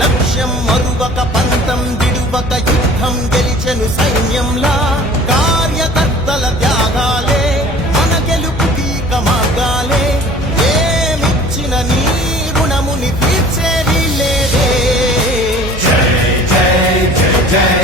లక్ష్యం మరువక పంతం విడువక యుద్ధం గెలిచెను సైన్యంలా. కార్యకర్తల త్యాగాలే మన గెలుపు తీక మార్గాలే. ఏమిచ్చిన నీ రుణముని తీర్చేది లేదే నీవే